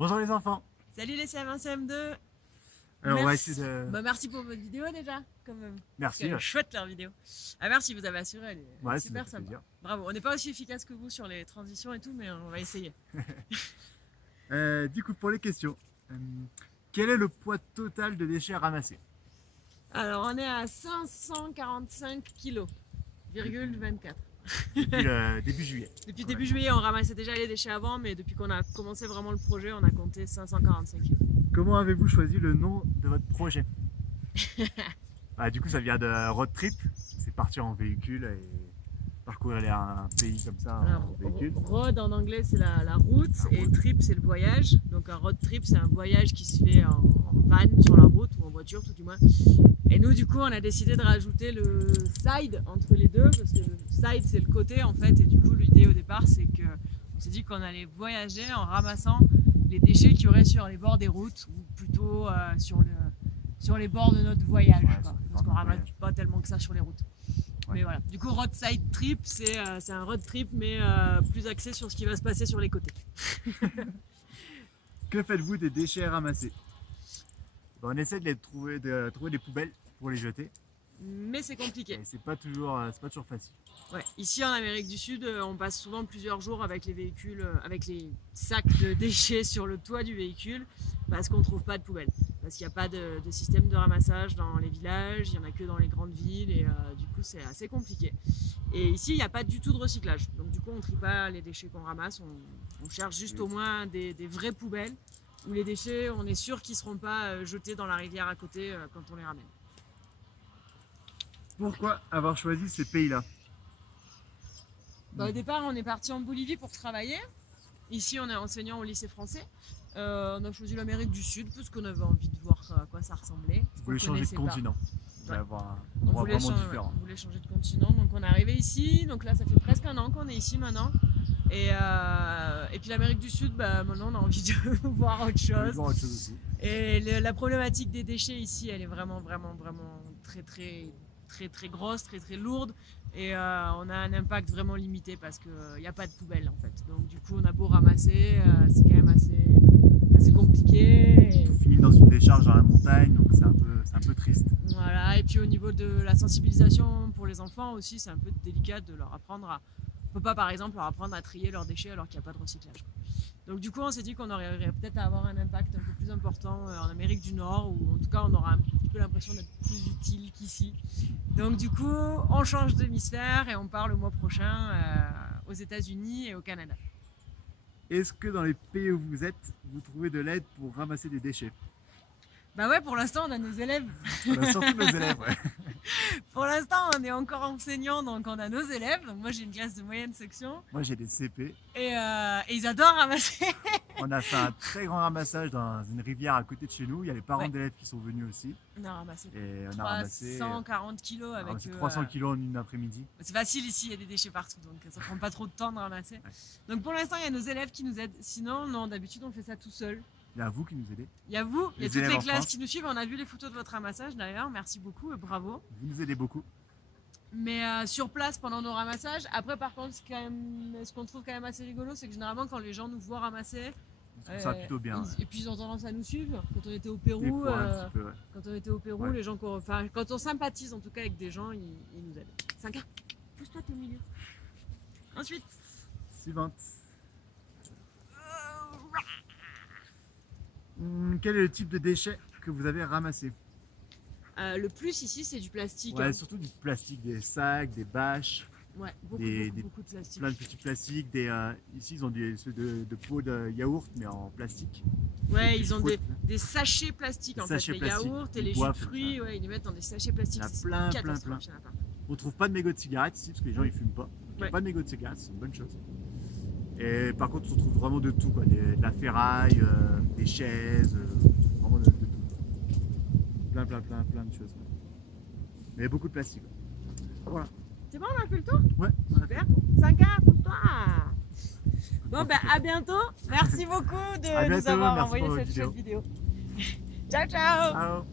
Bonjour les enfants. Salut les CM1, CM2. Alors on va essayer de... Merci pour votre vidéo déjà, quand même. Merci. C'est chouette leur vidéo. Ah merci, vous avez assuré, elle est Ouais, super ça me fait sympa. plaisir. Bravo, on n'est pas aussi efficace que vous sur les transitions et tout, mais on va essayer. Du coup, pour les questions, quel est le poids total de déchets ramassés? Alors on est à 545 kg, 24. Depuis début juillet. Depuis début juillet, on ramassait déjà les déchets avant, mais depuis qu'on a commencé vraiment le projet, on a compté 545 kg. Comment avez-vous choisi le nom de votre projet? Du coup, ça vient de road trip. C'est partir en véhicule et parcourir un pays comme ça en véhicule. Road en anglais c'est la route et trip c'est le voyage. Donc un road trip c'est un voyage qui se fait en van sur la route ou en voiture tout du moins. Et nous du coup on a décidé de rajouter le side entre les deux parce que le side c'est le côté en fait et du coup l'idée au départ c'est que on s'est dit qu'on allait voyager en ramassant les déchets qu'il y aurait sur les bords des routes ou plutôt sur les bords de notre voyage parce qu'on ramasse pas tellement que ça sur les routes. Mais voilà, du coup roadside trip c'est un road trip mais plus axé sur ce qui va se passer sur les côtés. Que faites-vous des déchets ramassés? On essaie de trouver des poubelles pour les jeter. Mais c'est compliqué. C'est pas toujours facile. Ouais. Ici en Amérique du Sud, on passe souvent plusieurs jours avec les véhicules, avec les sacs de déchets sur le toit du véhicule parce qu'on ne trouve pas de poubelle. Parce qu'il n'y a pas de système de ramassage dans les villages, il n'y en a que dans les grandes villes et du coup c'est assez compliqué. Et ici il n'y a pas du tout de recyclage. Donc du coup on ne trie pas les déchets qu'on ramasse, on cherche juste au moins des vraies poubelles où les déchets on est sûr qu'ils ne seront pas jetés dans la rivière à côté quand on les ramène. Pourquoi avoir choisi ces pays-là? Au départ, on est parti en Bolivie pour travailler. Ici, on est enseignant au lycée français. On a choisi l'Amérique du Sud parce qu'on avait envie de voir à quoi ça ressemblait. Vous voulez changer de continent? Ouais. Avoir un endroit vraiment différent. On voulait changer de continent, donc on est arrivé ici. Donc là, ça fait presque un an qu'on est ici maintenant. Et puis l'Amérique du Sud, maintenant, on a envie de voir autre chose. Voir autre chose aussi. Et la problématique des déchets ici, elle est vraiment très grosse, très lourde et on a un impact vraiment limité parce qu'il n'y a pas de poubelle en fait. Donc du coup on a beau ramasser, c'est quand même assez compliqué. Tout finit dans une décharge dans la montagne, donc c'est un peu triste. Voilà, et puis au niveau de la sensibilisation pour les enfants aussi, c'est un peu délicat de leur apprendre à... On peut pas par exemple leur apprendre à trier leurs déchets alors qu'il n'y a pas de recyclage. Donc du coup on s'est dit qu'on aurait peut-être à avoir un impact un peu plus important en Amérique du Nord ou en tout cas on aura un petit peu l'impression d'être plus utile qu'ici. Donc du coup on change d'hémisphère et on part le mois prochain aux États-Unis et au Canada. Est-ce que dans les pays où vous êtes, vous trouvez de l'aide pour ramasser des déchets? Bah ouais, pour l'instant on a nos élèves. On a surtout nos élèves, ouais. Pour l'instant on est encore enseignant donc on a nos élèves. Donc moi j'ai une classe de moyenne section. Moi j'ai des CP. Et ils adorent ramasser. On a fait un très grand ramassage dans une rivière à côté de chez nous. Il y a les parents d'élèves qui sont venus aussi. On a ramassé. Et on a ramassé 340 kilos avec 300 kilos en une après-midi. C'est facile ici, il y a des déchets partout, donc ça prend pas trop de temps de ramasser. Ouais. Donc pour l'instant, il y a nos élèves qui nous aident. Sinon, non, d'habitude, on fait ça tout seul. Il y a vous qui nous aidez. Il y a vous, il y a toutes les classes qui nous suivent. On a vu les photos de votre ramassage d'ailleurs. Merci beaucoup et bravo. Vous nous aidez beaucoup. Mais sur place pendant nos ramassages. Après, par contre, ce qu'on trouve quand même assez rigolo, c'est que généralement, quand les gens nous voient ramasser, ça plutôt bien. Et puis ils ont tendance à nous suivre. Quand on était au Pérou, les gens, quand on sympathise en tout cas avec des gens, ils nous aident. Cinqa, pousse-toi, t'es au milieu. Ensuite. Suivante. Quel est le type de déchet que vous avez ramassé? Le plus ici, c'est du plastique. Ouais, surtout du plastique, des sacs, des bâches. Ouais, beaucoup de plastique. Plein de petits plastiques. Ici, ils ont des de pots de yaourt, mais en plastique. Ouais, ils ont des sachets plastiques en fait. Les yaourts et les jus de fruits, ouais, ils les mettent dans des sachets plastiques. Il y en a plein. On trouve pas de mégots de cigarettes ici, parce que les gens ils fument pas. Il n'y a pas de mégots de cigarettes, c'est une bonne chose. Et par contre, on trouve vraiment de tout, quoi. De la ferraille, des chaises, vraiment de tout. Plein de choses. Mais beaucoup de plastique. Voilà. C'est bon, on a fait le tour? Ouais. Super. Cinqa, pousse-toi. Bon, à bientôt. Merci beaucoup de nous avoir envoyé cette chouette vidéo. Ciao. Ciao.